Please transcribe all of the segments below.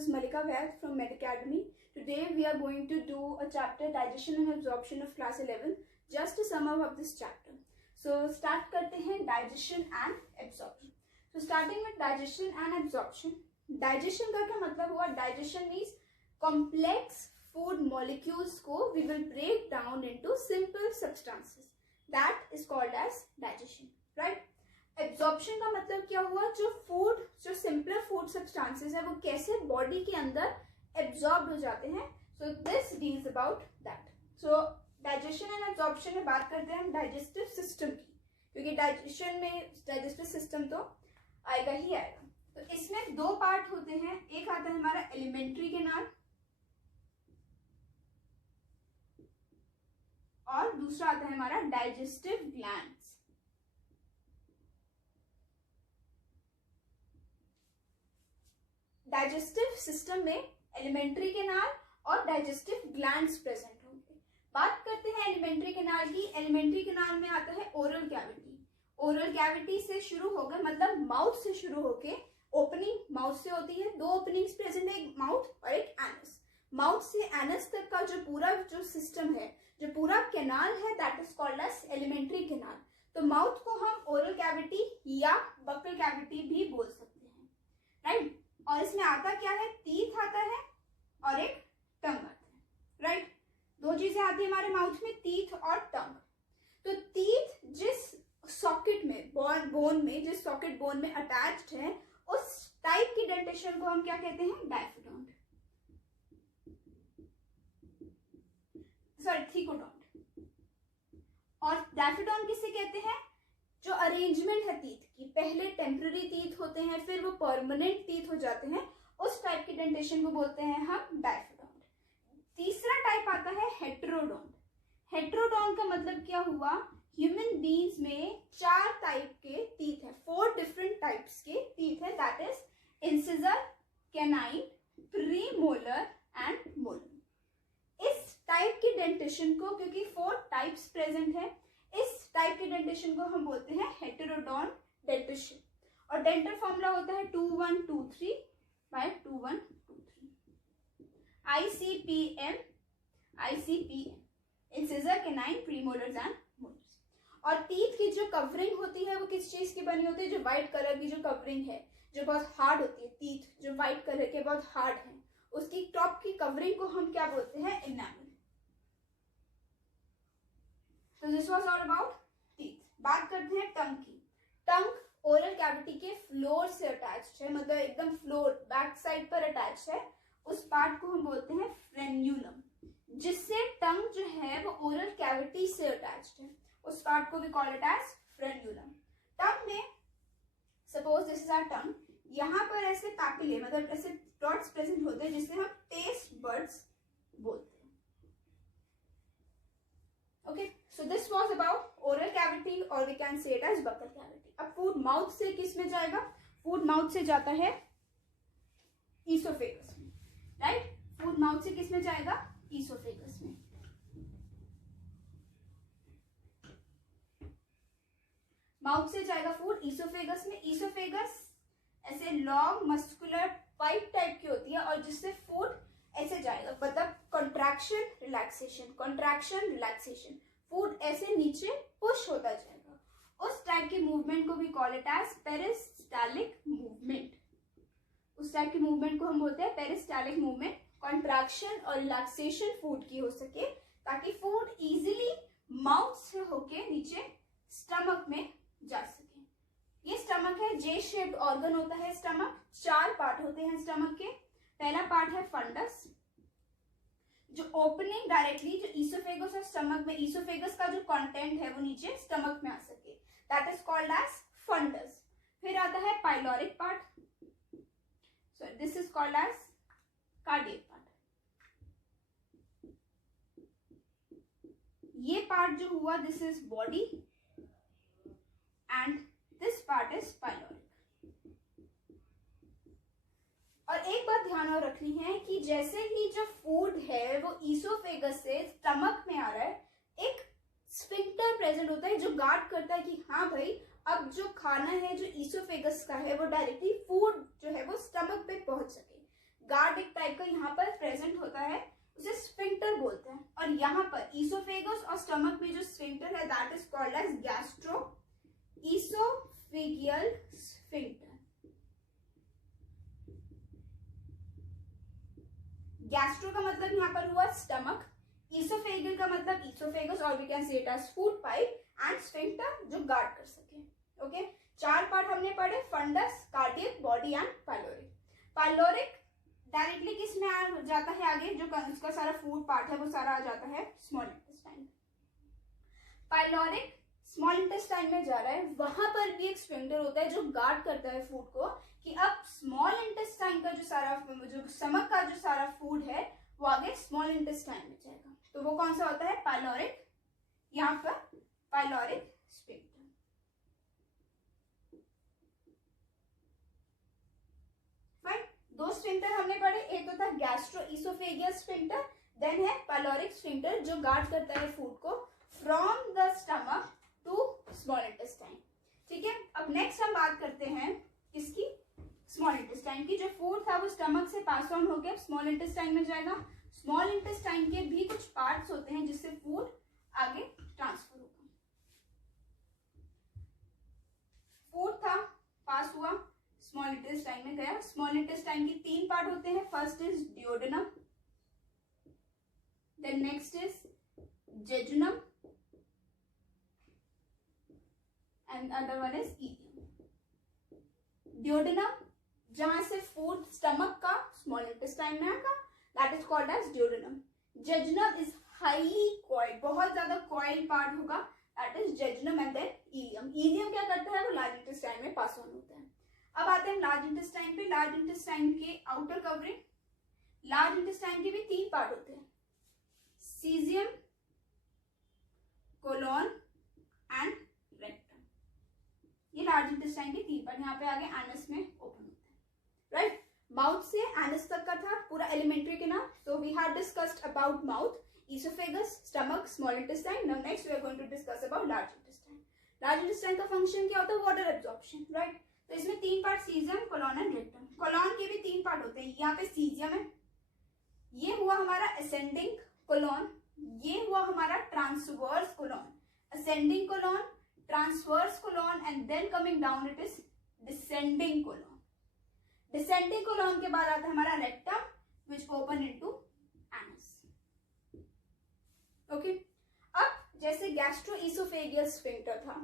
is Malika Vyas from Med Academy. Today we are going to do a chapter Digestion and Absorption of class 11. Just a sum up of this chapter. So start करते हैं digestion and absorption. So starting with digestion and absorption. Digestion का क्या मतलब हुआ? Digestion means complex food molecules को we will break down into simple substances. That is called as digestion, right? Absorption का मतलब क्या हुआ? जो सिंपलर फूड सब्सटेंसेस है वो कैसे बॉडी के अंदर एब्जॉर्ब हो जाते हैं. So this deals about that. So digestion and absorption में बात करते हैं हम डाइजेस्टिव सिस्टम की, क्योंकि डाइजेशन में डाइजेस्टिव सिस्टम तो आएगा ही आएगा. तो इसमें दो पार्ट होते हैं. एक आता है हमारा एलिमेंट्री कैनाल और दूसरा आता है हमारा डाइजेस्टिव ग्लैंड्स. डाइजेस्टिव सिस्टम में एलिमेंट्री कैनाल और डाइजेस्टिव ग्लैंड्स प्रेजेंट होंगे. बात करते हैं एलिमेंट्री कैनाल की. एलिमेंट्री कैनाल में आता है ओरल कैविटी. ओरल कैविटी से शुरू होकर मतलब माउथ से शुरू होके ओपनिंग माउथ से होती है. दो ओपनिंग्स प्रेजेंट है, एक माउथ और एक एनस. माउथ से एनस तक का जो पूरा जो सिस्टम है, जो पूरा कैनाल है, that is called as alimentary canal. तो माउथ को हम ओरल कैविटी या बकल कैविटी भी बोल सकते हैं, राइट. और इसमें आता क्या है? टीथ आता है और एक टंग आता है, राइट. दो चीजें आती है हमारे माउथ में, टीथ और टंग. तो टीथ जिस सॉकेट में बोन में जिस सॉकेट बोन में अटैच्ड है उस टाइप की डेंटेशन को हम क्या कहते हैं? डायफिडोंट, सॉरी थीकोडोंट. और डायफिडोंट किसे कहते हैं? जो अरेंजमेंट है टीथ की, पहले टेम्पररी टीथ होते हैं फिर वो परमानेंट टीथ हो जाते हैं, उस टाइप की डेंटेशन को बोलते हैं हम डायफिडोंट. तीसरा टाइप आता है हेटेरोडोंट. हेटेरोडोंट का मतलब क्या हुआ? ह्यूमन बीइंग्स में 4 टाइप के टीथ है, 4 डिफरेंट टाइप्स के टीथ है. That is incisor, canine, premolar and molar. इस टाइप की डेंटेशन को, क्योंकि 4 टाइप्स प्रेजेंट है, इस टाइप के डेंटेशन को हम बोलते हैं हेटेरोडोंट डेंटेशन. और डेंटल फॉर्मूला होता है 2123 by 2123. ICPM incisor, canine, premolars and molars. और टीथ की जो कवरिंग होती है वो किस चीज की बनी होती है? जो व्हाइट कलर की जो कवरिंग है, जो बहुत हार्ड होती है, टीथ जो व्हाइट कलर के बहुत हार्ड है, उसकी टॉप की कवरिंग को हम क्या बोलते हैं? इनामल. तो this was all about teeth. बात करते हैं टंग की. टंग ओरल कैविटी के फ्लोर से अटैच्ड है, मतलब एकदम फ्लोर बैक साइड पर अटैच्ड है. उस पार्ट को हम बोलते हैं फ्रेन्यूलम. जिससे टंग जो है वो ओरल कैविटी से अटैच्ड है, उस पार्ट को भी call it as frenulum. Tongue में suppose this is our tongue. यहाँ पर ऐसे पैपिले मतलब ऐसे डॉट्स प्रेजेंट होते हैं जिसे हम टेस्ट बड्स बोलते हैं. Okay, so this was about oral cavity और we can say it as buccal cavity. अब फूड माउथ से किस में जाएगा? फूड माउथ से जाता है ईसोफेगस में, राइट. फूड माउथ से किस में जाएगा? ईसोफेगस में. माउथ से जाएगा फूड ईसोफेगस में. ईसोफेगस ऐसे लॉन्ग मस्कुलर पाइप टाइप की होती है और जिससे फूड ऐसे जाएगा, मतलब contraction relaxation, contraction relaxation. Food ऐसे नीचे पुश होता जाएगा. उस टाइप की मूवमेंट को भी call it as peristaltic movement. उस टाइप की मूवमेंट को हम बोलते हैं पेरिस्टालिक मूवमेंट. कंट्रैक्शन और रिलैक्सेशन फूड की हो सके ताकि फूड इजीली माउथ से होके नीचे स्टमक में जा सके. ये स्टमक है, जे शेप्ड ऑर्गन होता है स्टमक. 4 पार्ट होते हैं स्टमक के. पहला पार्ट है फंडस, जो ओपनिंग डायरेक्टली जो ईसोफेगस और स्टमक में, ईसोफेगस का जो कंटेंट है वो नीचे स्टमक में आ सके, that is called as fundus. फिर आता है pyloric part, so this is called as cardiac part. ये पार्ट जो हुआ this is body and this part is pyloric. और एक बात ध्यान में रखनी है कि जैसे ही जो फूड है वो ईसोफेगस से स्टमक में आ रहा है, एक स्फिंक्टर प्रेजेंट होता है जो गार्ड करता है कि हाँ भाई अब जो खाना है जो ईसोफेगस का है वो डायरेक्टली फूड जो है वो स्टमक पे पहुंच सके. गार्ड स्टमक में जो स्फिंक्टर है that is called as gastro ईसोफेगियल sphincter. Gastro का मतलब यहाँ पर हुआ स्टमक, ईसोफेगियल का मतलब ईसोफेगस और we can say it as food pipe, and sphincter जो गार्ड कर सके। ओके, 4 पार्ट हमने पढ़े, fundus, cardiac, body and pyloric. Pyloric directly किस में आ जाता है आगे, जो उसका सारा फूड पार्ट है वो सारा आ जाता है small intestine. Pyloric small intestine में जा रहा है, वहां पर भी एक स्फिंक्टर होता है जो गार्ड करता है फूड को कि अब स्मॉल इंटेस्टाइन का जो सारा जो स्टमक का जो सारा फूड है वो आगे स्मॉल इंटेस्टाइन में जाएगा। तो वो कौन सा होता है, पाइलोरिक, यहाँ पर पाइलोरिक स्फिंक्टर। फाइन, 2 स्फिंक्टर हमने पढ़े, एक तो था गैस्ट्रो ईसोफेगियल स्फिंक्टर, देन है पाइलोरिक स्फिंक्टर जो गार्ड करता है फूड को from the stomach to small intestine. ठीक है, अब नेक्स्ट हम बात करते हैं किसकी, स्मॉल इंटेस्टाइन की। जो फूड था वो स्टमक से पास ऑन होकर स्मॉल इंटेस्टाइन में जाएगा। स्मॉल इंटेस्टाइन के भी कुछ पार्ट्स होते हैं जिससे फूड आगे ट्रांसफर होगा। फूड था, पास हुआ, स्मॉल इंटेस्टाइन में गया। स्मॉल इंटेस्टाइन की 3 पार्ट होते हैं, first is duodenum, then next is jejunum and other one is ileum. Duodenum जहां से फूड स्टमक का स्मॉल इंटेस्टाइन में आएगा, that is called as duodenum. Jejunum is highly coiled, बहुत ज्यादा कॉइल्ड पार्ट होगा, that is jejunum, and then ileum. Ileum क्या करता है, वो लार्ज इंटेस्टाइन में पास ऑन होता है। अब आते हैं लार्ज इंटेस्टाइन पे। लार्ज इंटेस्टाइन के आउटर कवरिंग, लार्ज इंटेस्टाइन के भी 3 पार्ट होते हैं, सीजियम, कोलोन एंड रेक्टम। ये लार्ज इंटेस्टाइन के 3 पार्ट, यहाँ पे आगे एनस में ओपन होता है, राइट। माउथ से एनस तक का था पूरा एलिमेंट्री के नाम। So we have discussed about mouth, esophagus, stomach, small intestine. Now next we are going to discuss about large intestine. Large intestine का फंक्शन क्या होता है, वाटर एब्जॉर्प्शन, राइट। तो इसमें 3 part, caecum, colon and rectum. Colon के भी 3 part होते हैं, यहाँ पे सीजियम है, ये हुआ हमारा असेंडिंग कोलोन, ये हुआ हमारा transverse colon. Ascending colon, transverse colon, and then coming down it is descending colon. Descending colon के बाद आता है हमारा rectum which open into anus. Okay, अब जैसे गैस्ट्रोइसोफेगियल स्फिंक्टर था,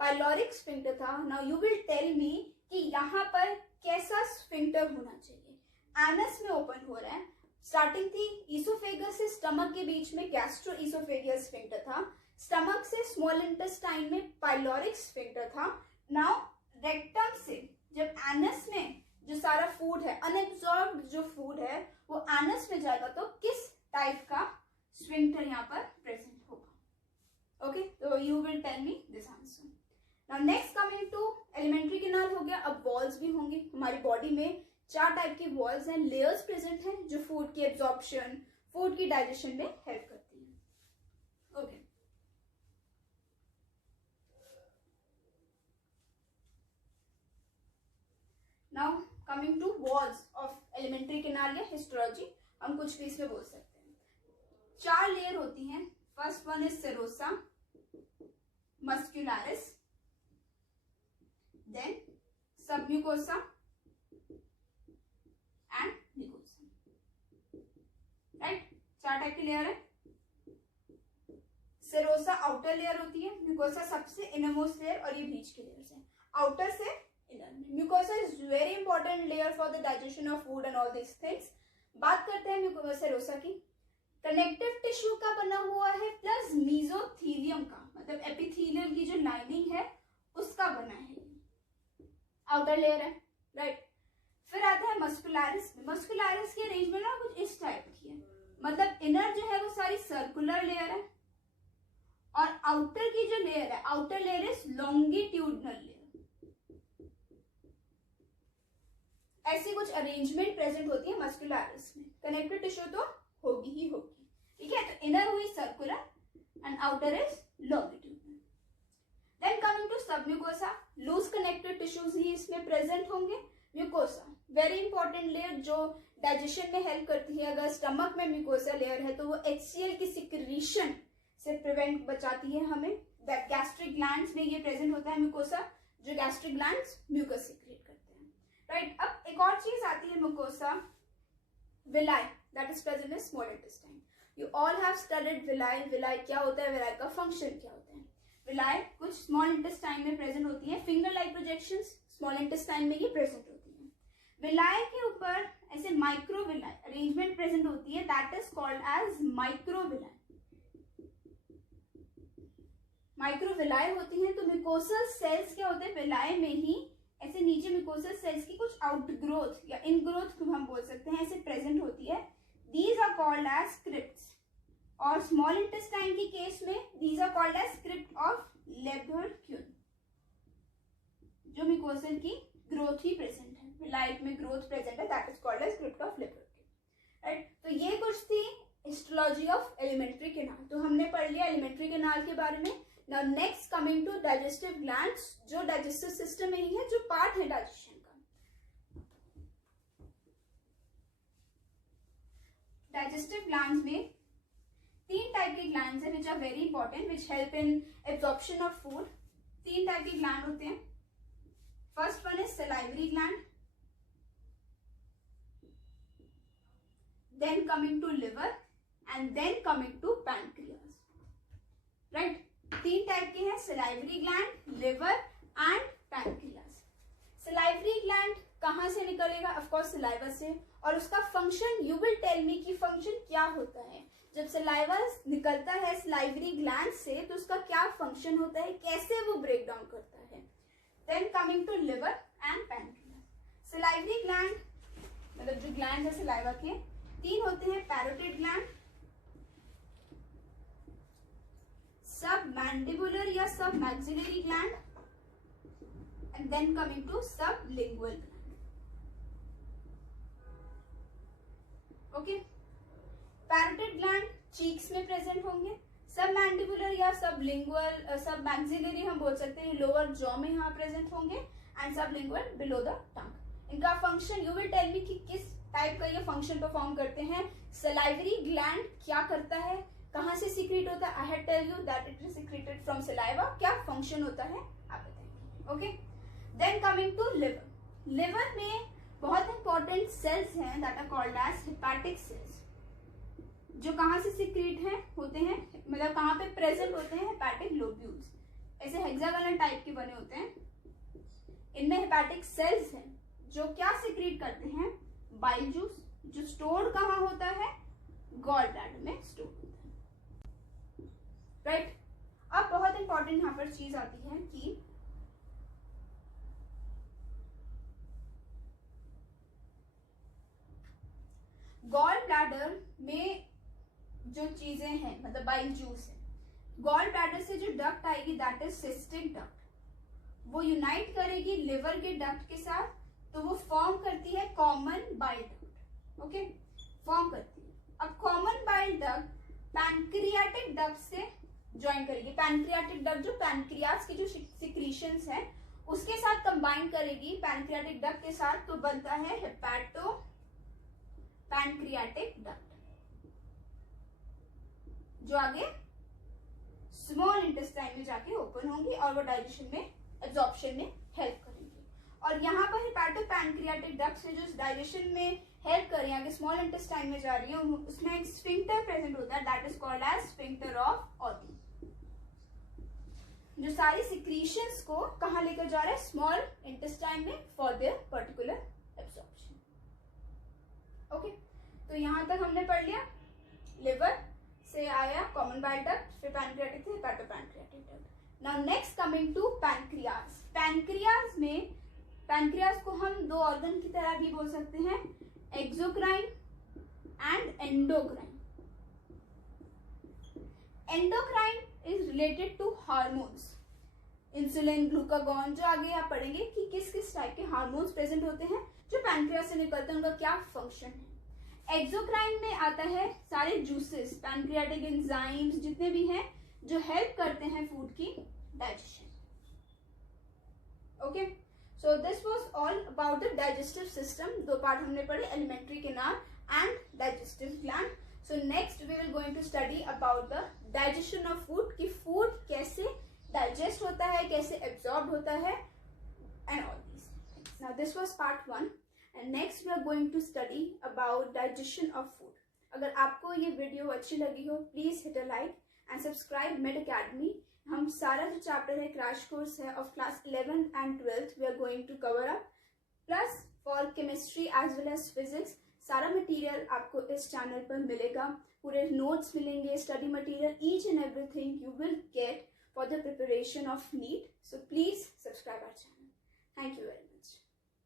पाइलोरिक स्फिंक्टर था, now you will tell me कि यहाँ पर कैसा स्फिंक्टर होना चाहिए। एनस में ओपन हो रहा है, स्टार्टिंग थी इसोफेगस से स्टमक के बीच में गैस्ट्रोइसोफेगियल स्फिंक्टर था, स्टमक से स्मॉल इंटेस्टाइन में पाइलोरिक स्फिंक्टर था। नाउ रेक्टम से जब एनस में जो सारा फूड है, अनएब्जॉर्ब्ड जो फूड है, वो एनस में जाएगा तो किस टाइप का स्फिंक्टर यहाँ पर प्रेजेंट होगा। ओके, तो you will tell me this answer. Now next coming to alimentary canal हो गया। अब वॉल्स भी होंगी हमारी बॉडी में, 4 टाइप की वॉल्स हैं, लेयर्स प्रेजेंट हैं जो फूड की एब्जॉर्प्शन, फूड की डाइजेशन में हेल्प करती हैं। Okay, now coming to walls of alimentary canal या हिस्टोलॉजी, हम कुछ भी इसमें बोल सकते हैं। 4 लेयर होती हैं, first one is serosa, muscularis, then submucosa and mucosa, right. 4 type की लेयर है। सेरोसा आउटर लेयर होती है, म्यूकोसा सबसे इनरमोस्ट लेयर, और ये बीच की लेयर्स है, आउटर से इनर में। Mucosa is very important layer for the digestion of food and all this things. बात करते हैं सेरोसा की। कनेक्टिव टिश्यू का बना हुआ है प्लस मीजोथीलियम का, मतलब एपिथेलियम की जो लाइनिंग है उसका बना है, आउटर लेयर है, राइट। फिर आता है मस्कुलरिस। मस्कुलरिस की अरेंजमेंट ना कुछ इस टाइप की है, मतलब इनर जो है वो सारी सर्कुलर लेयर है, और आउटर की जो लेयर है, outer layer is longitudinal layer. ऐसी कुछ अरेंजमेंट प्रेजेंट होती है मस्कुलरिस में। कनेक्टिव टिश्यू तो होगी ही होगी, ठीक है। तो इनर हुई circular and outer is longitudinal. Then coming to submucosa, loose connective tissues ही इसमें प्रेजेंट होंगे। म्यूकोसा वेरी इंपॉर्टेंट लेयर जो डाइजेशन में हेल्प करती है। अगर स्टमक में म्यूकोसा लेयर है तो वो HCl की से प्रिवेंट बचाती है हमें। गैस्ट्रिक ग्लैंड्स में ये प्रेजेंट होता है म्यूकोसा, जो गैस्ट्रिक ग्लैंड्स म्यूकस सीक्रेट करते हैं, राइट। अब एक और चीज आती है mucosa, villi, that is present in small intestine. You all have studied villi. Villi क्या होता है, विलाई का फंक्शन क्या होता है। विलाई कुछ स्मॉल इंटेस्टाइन में प्रेजेंट होती है, finger like projections small intestine में ये प्रेजेंट होती है। विलाई के ऊपर ऐसे माइक्रोविलाई अरेंजमेंट प्रेजेंट होती है, that is called as microvilli. Microvilli होती हैं, तो म्यूकोसल सेल्स क्या होते हैं, विलाई में ही ऐसे नीचे म्यूकोसल सेल्स की कुछ आउटग्रोथ या इनग्रोथ को हम बोल सकते हैं, ऐसे प्रेजेंट होती है। These are called as crypts. और स्मॉल इंटेस्टाइन के केस में these are called as crypt of Lieberkuhn, जो म्यूकोसल की ग्रोथ ही प्रेजेंट है, विलाई में ग्रोथ प्रेजेंट है, that is called as crypt of Lieberkuhn, right. तो ये कुछ थी हिस्टोलॉजी ऑफ एलिमेंट्री कैनाल। तो हमने पढ़ लिया एलिमेंट्री कैनाल के बारे में। Now next coming to digestive glands, जो digestive system में ही है, जो पार्ट है digestion का। digestive glands में 3 टाइप के glands हैं which are very important, which help in absorption of food। 3 type के gland होते हैं। First one is salivary gland, then coming to liver and then coming to pancreas, right। 3 type के हैं, salivary gland, liver and pancreas. Salivary gland कहां से निकलेगा, of course saliva से, और उसका function you will tell me कि function क्या होता है। जब सलाइवा निकलता है सलाइवरी ग्लैंड से तो उसका क्या फंक्शन होता है, कैसे वो ब्रेक डाउन करता है। Then coming to liver and pancreas. Salivary gland मतलब जो ग्लैंड है सलाइवा के 3 होते हैं, पैरोटिड ग्लैंड, सब मैंडिबुलर या submaxillary gland, and then coming to sublingual gland. Okay, parotid gland cheeks में प्रेजेंट होंगे, सब मैंडिबुलर या सब लिंगुअल सब मैक्सिलरी हम बोल सकते हैं लोअर जॉ में यहाँ प्रेजेंट होंगे, एंड सब लिंगुअल बिलो द टंग। इनका function you will tell me कि किस टाइप का ये फंक्शन परफॉर्म करते हैं। सलाइवरी ग्लैंड क्या करता है, कहां से सीक्रेट होता है, I had tell you that it is secreted from saliva. क्या फंक्शन होता है आप बताएंगे, okay. Then coming to liver. Liver में बहुत इंपॉर्टेंट सेल्स हैं that are called as hepatic cells, जो कहां से सीक्रेट हैं होते हैं, मतलब कहां पे प्रेजेंट होते हैं, हेपेटिक लोब्यूल्स, ऐसे हेक्सागोनल टाइप के बने होते हैं। इनमें हेपेटिक सेल्स हैं जो क्या सीक्रेट करते हैं, बाइल जूस, जो स्टोर्ड कहां होता है, गॉल ब्लैडर में स्टोर होता है, राइट। अब बहुत इंपॉर्टेंट यहां पर चीज आती है कि गॉल ब्लैडर में जो चीजें हैं मतलब बाइल जूस है, गॉल ब्लैडर से जो डक्ट आएगी दैट इज सिस्टिक डक्ट, वो यूनाइट करेगी लिवर के डक्ट के साथ, तो वो फॉर्म करती है common bile duct, okay, form करती है। अब common bile duct pancreatic duct से ज्वाइन करेगी, पैनक्रियाटिक डक्ट जो पैनक्रियास की जो सिक्रीशंस है उसके साथ कंबाइन करेगी पैनक्रियाटिक डक्ट के साथ, तो बनता है हेपेटो पैनक्रियाटिक डक्ट, जो आगे स्मॉल इंटेस्टाइन में जाके ओपन होंगी और वो डाइजेशन में एब्जॉर्प्शन में हेल्प करेंगे। और यहाँ पर हेपेटो पैनक्रियाटिक डक्ट से जो डाइजेशन में हेल्प कर रही है आगे स्मॉल इंटेस्टाइन में जा रही है, उसमें एक स्फिंक्टर प्रेजेंट होता है that is called as sphincter of Oddi, जो सारी सिक्रीशंस को कहां लेकर जा रहा है, स्मॉल इंटेस्टाइन में for their particular absorption, okay. तो यहां तक हमने पढ़ लिया, लिवर से आया कॉमन बाइल डक्ट, फिर पैनक्रियाटिक से hepato pancreatic duct. Now next coming to pancreas. Pancreas में, पैनक्रियास को हम 2 ऑर्गन की तरह भी बोल सकते हैं, exocrine and endocrine. Endocrine is related to hormones, insulin, glucagon, जो आगे आप पढ़ेंगे कि किस किस टाइप के हार्मोन्स प्रेजेंट होते हैं जो पैनक्रियास से निकलते हैं, उनका क्या फंक्शन है। एक्सोक्राइन में आता है सारे जूसेस, पैनक्रियाटिक एंजाइम्स जितने भी हैं जो हेल्प करते हैं फूड की digestion, okay. So this was all about the digestive system. 2 part हमने पढ़े, alimentary canal and digestive gland. So next we will going to study about the digestion of food, कि food कैसे digest होता है, कैसे absorbed होता है, and all these things. Now this was part 1 and next we are going to study about digestion of food. अगर आपको ये वीडियो अच्छी लगी हो please hit a like and subscribe Med Academy. हम सारा जो चैप्टर है क्रैश कोर्स है of class 11th and 12th we are going to cover up, plus for chemistry as well as physics. सारा मटेरियल आपको इस चैनल पर मिलेगा, पूरे नोट्स मिलेंगे, study material, each and everything you will get for the preparation of NEET. So please subscribe our channel. Thank you very much.